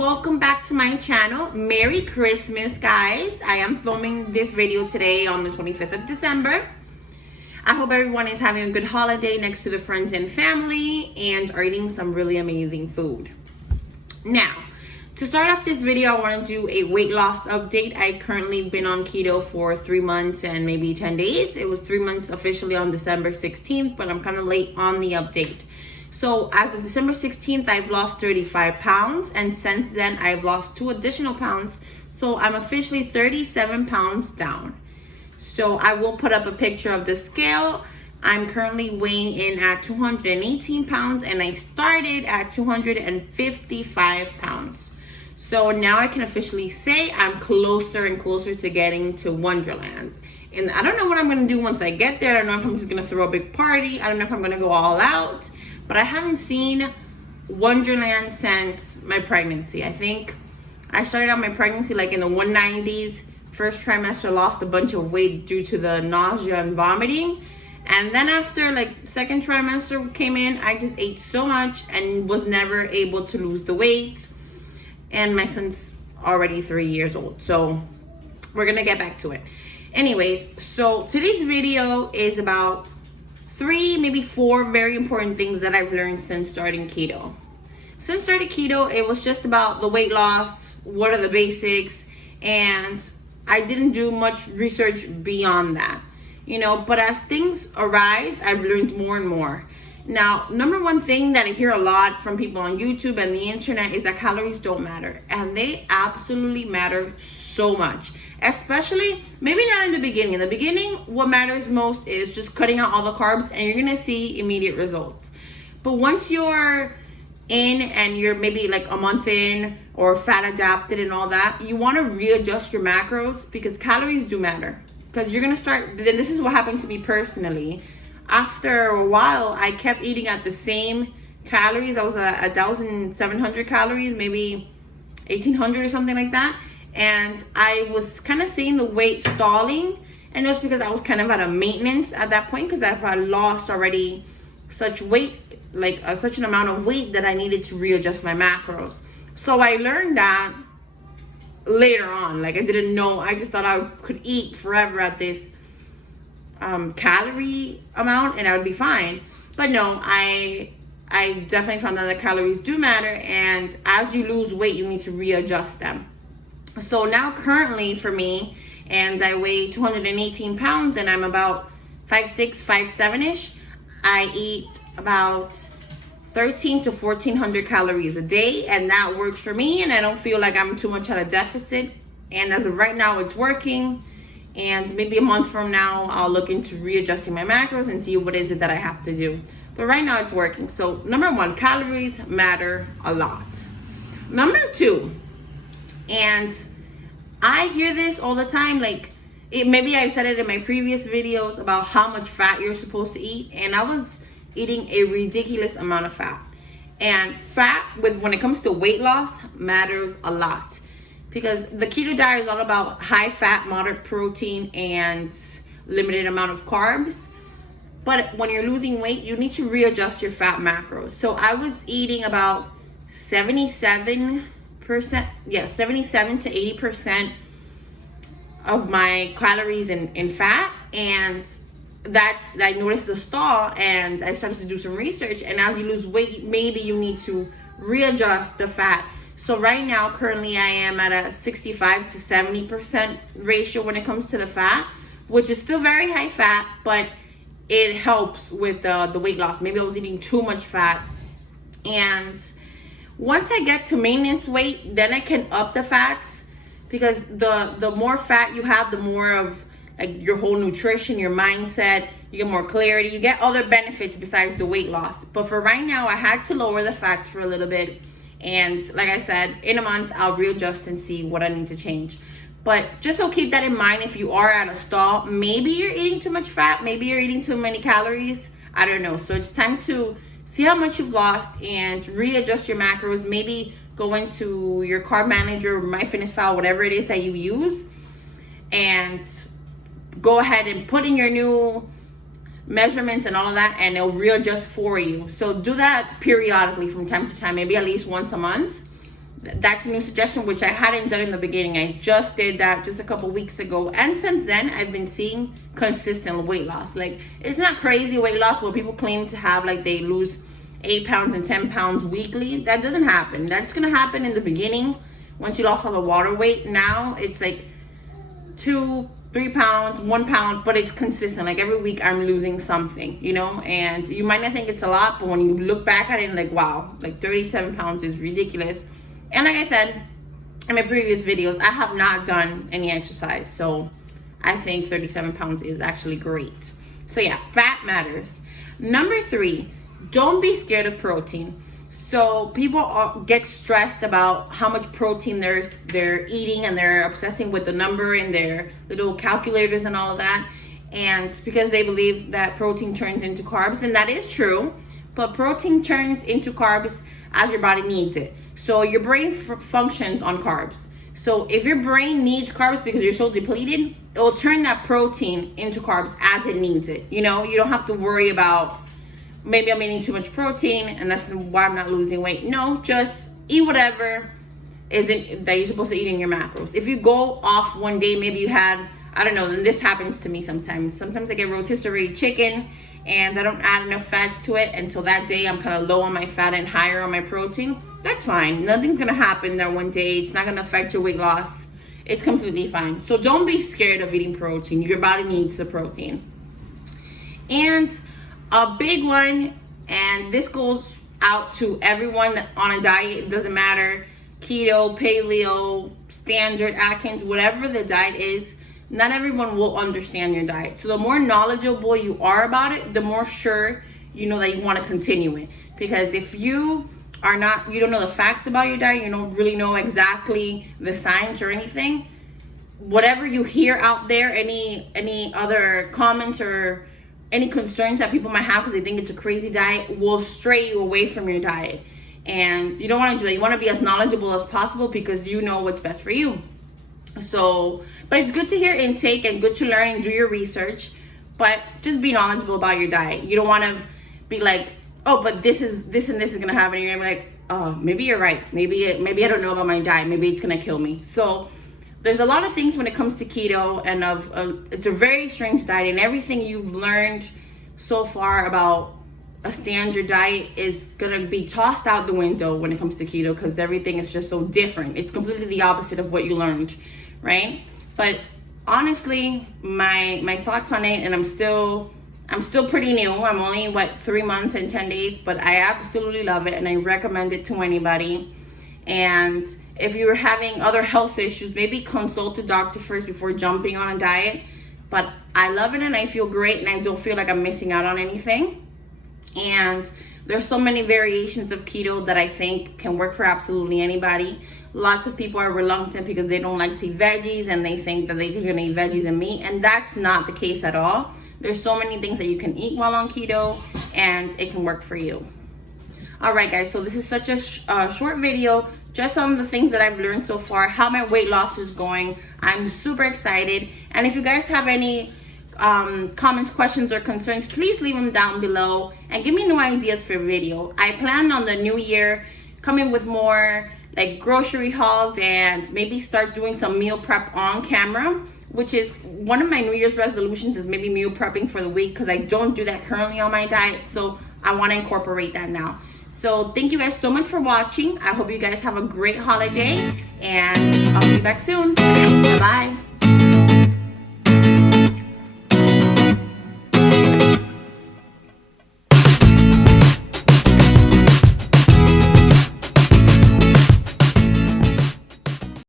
welcome back to my channel. Merry Christmas, guys. I am filming this video today on the 25th of December. I hope everyone is having a good holiday next to the friends and family and are eating some really amazing food. Now, to start off this video, I want to do a weight loss update. I currently been on keto for 3 months and maybe 10 days. It was 3 months officially on December 16th, but I'm kind of late on the update. So as of December 16th, I've lost 35 pounds, and since then I've lost 2 additional pounds. So I'm officially 37 pounds down. So I will put up a picture of the scale. I'm currently weighing in at 218 pounds, and I started at 255 pounds. So now I can officially say I'm closer and closer to getting to Wonderland. And I don't know what I'm gonna do once I get there. I don't know if I'm just gonna throw a big party. I don't know if I'm gonna go all out. But I haven't seen Wonderland since my pregnancy. I think I started out my pregnancy like in the 190s. First trimester, lost a bunch of weight due to the nausea and vomiting. And then after like second trimester came in, I just ate so much and was never able to lose the weight. And my son's already 3 years old. So we're gonna get back to it. Anyways, so today's video is about 3, maybe 4 very important things that I've learned since starting keto. Since starting keto, it was just about the weight loss, what are the basics, and I didn't do much research beyond that, you know, but as things arise, I've learned more and more. Now, number one thing that I hear a lot from people on YouTube and the internet is that calories don't matter, and they absolutely matter so much. Especially, maybe not in the beginning. In the beginning, what matters most is just cutting out all the carbs and you're gonna see immediate results. But once you're in and you're maybe like a month in or fat adapted and all that, you wanna readjust your macros because calories do matter. Because you're gonna start, then this is what happened to me personally. After a while, I kept eating at the same calories. I was at 1,700 calories, maybe 1,800 or something like that. And I was kind of seeing the weight stalling, and that's because I was kind of at a maintenance at that point because I lost already such weight, like such an amount of weight that I needed to readjust my macros. So I learned that later on. Like I didn't know, I just thought I could eat forever at this calorie amount and I would be fine. But no, I definitely found out that calories do matter, and as you lose weight, you need to readjust them. So now currently for me, and I weigh 218 pounds and I'm about 5'6", 5'7"-ish, I eat about 1,300 to 1,400 calories a day, and that works for me, and I don't feel like I'm too much at a deficit. And as of right now, it's working, and maybe a month from now, I'll look into readjusting my macros and see what is it that I have to do. But right now it's working. So number 1, calories matter a lot. Number 2, and I hear this all the time, like maybe I've said it in my previous videos about how much fat you're supposed to eat, and I was eating a ridiculous amount of fat. And fat, when it comes to weight loss, matters a lot because the keto diet is all about high fat, moderate protein, and limited amount of carbs. But when you're losing weight, you need to readjust your fat macros. So I was eating about 77 to 80% of my calories in fat, and that I noticed the stall, and I started to do some research, and as you lose weight, maybe you need to readjust the fat. So right now, currently I am at a 65 to 70% ratio when it comes to the fat, which is still very high fat, but it helps with the weight loss. Maybe I was eating too much fat, and once I get to maintenance weight, then I can up the fats, because the more fat you have, the more of like your whole nutrition, your mindset, you get more clarity, you get other benefits besides the weight loss. But for right now, I had to lower the fats for a little bit. And like I said, in a month, I'll readjust and see what I need to change. But just so keep that in mind if you are at a stall. Maybe you're eating too much fat, maybe you're eating too many calories, I don't know. So it's time to see how much you've lost and readjust your macros. Maybe go into your carb manager, MyFitnessPal, whatever it is that you use, and go ahead and put in your new measurements and all of that, and it'll readjust for you. So do that periodically from time to time, maybe at least once a month. That's a new suggestion, which I hadn't done in the beginning. I just did that just a couple weeks ago, and since then I've been seeing consistent weight loss. Like, it's not crazy weight loss where people claim to have, like, they lose 8 pounds and 10 pounds weekly. That doesn't happen. That's gonna happen in the beginning once you lost all the water weight. Now it's like 2, 3 pounds, 1 pound, but it's consistent. Like, every week I'm losing something, you know. And you might not think it's a lot, but when you look back at it, like, wow, like 37 pounds is ridiculous. And like I said in my previous videos, I have not done any exercise, so I think 37 pounds is actually great. So yeah, fat matters. Number 3, don't be scared of protein. So people get stressed about how much protein they're eating, and they're obsessing with the number in their little calculators and all of that. And because they believe that protein turns into carbs, and that is true, but protein turns into carbs as your body needs it. So your brain functions on carbs. So if your brain needs carbs because you're so depleted, it will turn that protein into carbs as it needs it. You know, you don't have to worry about, maybe I'm eating too much protein and that's why I'm not losing weight. No, just eat whatever that you're supposed to eat in your macros. If you go off one day, maybe you had, I don't know, and this happens to me sometimes. Sometimes I get rotisserie chicken and I don't add enough fats to it, and so that day I'm kind of low on my fat and higher on my protein. That's fine. Nothing's gonna happen there one day. It's not gonna affect your weight loss. It's completely fine. So don't be scared of eating protein. Your body needs the protein. And a big one, and this goes out to everyone on a diet, it doesn't matter, keto, paleo, standard, Atkins, whatever the diet is, not everyone will understand your diet. So the more knowledgeable you are about it, the more sure you know that you want to continue it. Because if you don't know the facts about your diet, you don't really know exactly the science or anything, whatever you hear out there, any other comments or any concerns that people might have because they think it's a crazy diet, will stray you away from your diet. And you don't want to do that. You want to be as knowledgeable as possible because you know what's best for you. So, but it's good to hear intake and good to learn and do your research, but just be knowledgeable about your diet. You don't want to be like, oh, but this and this is gonna happen. And you're gonna be like, oh, maybe you're right. Maybe I don't know about my diet. Maybe it's gonna kill me. So there's a lot of things when it comes to keto, and it's a very strange diet, and everything you've learned so far about a standard diet is gonna be tossed out the window when it comes to keto, because everything is just so different. It's completely the opposite of what you learned, right? But honestly, my thoughts on it, and I'm still pretty new. I'm only 3 months and 10 days, but I absolutely love it and I recommend it to anybody. And if you're having other health issues, maybe consult a doctor first before jumping on a diet. But I love it and I feel great, and I don't feel like I'm missing out on anything. And there's so many variations of keto that I think can work for absolutely anybody. Lots of people are reluctant because they don't like to eat veggies, and they think that they're gonna eat veggies and meat, and that's not the case at all. There's so many things that you can eat while on keto, and it can work for you. All right, guys, so this is such a short video, just on the things that I've learned so far, how my weight loss is going. I'm super excited. And if you guys have any comments, questions, or concerns, please leave them down below and give me new ideas for a video. I plan on the new year coming with more like grocery hauls, and maybe start doing some meal prep on camera, which is one of my New Year's resolutions, is maybe meal prepping for the week, because I don't do that currently on my diet. So I want to incorporate that now. So thank you guys so much for watching. I hope you guys have a great holiday, and I'll be back soon. Bye-bye.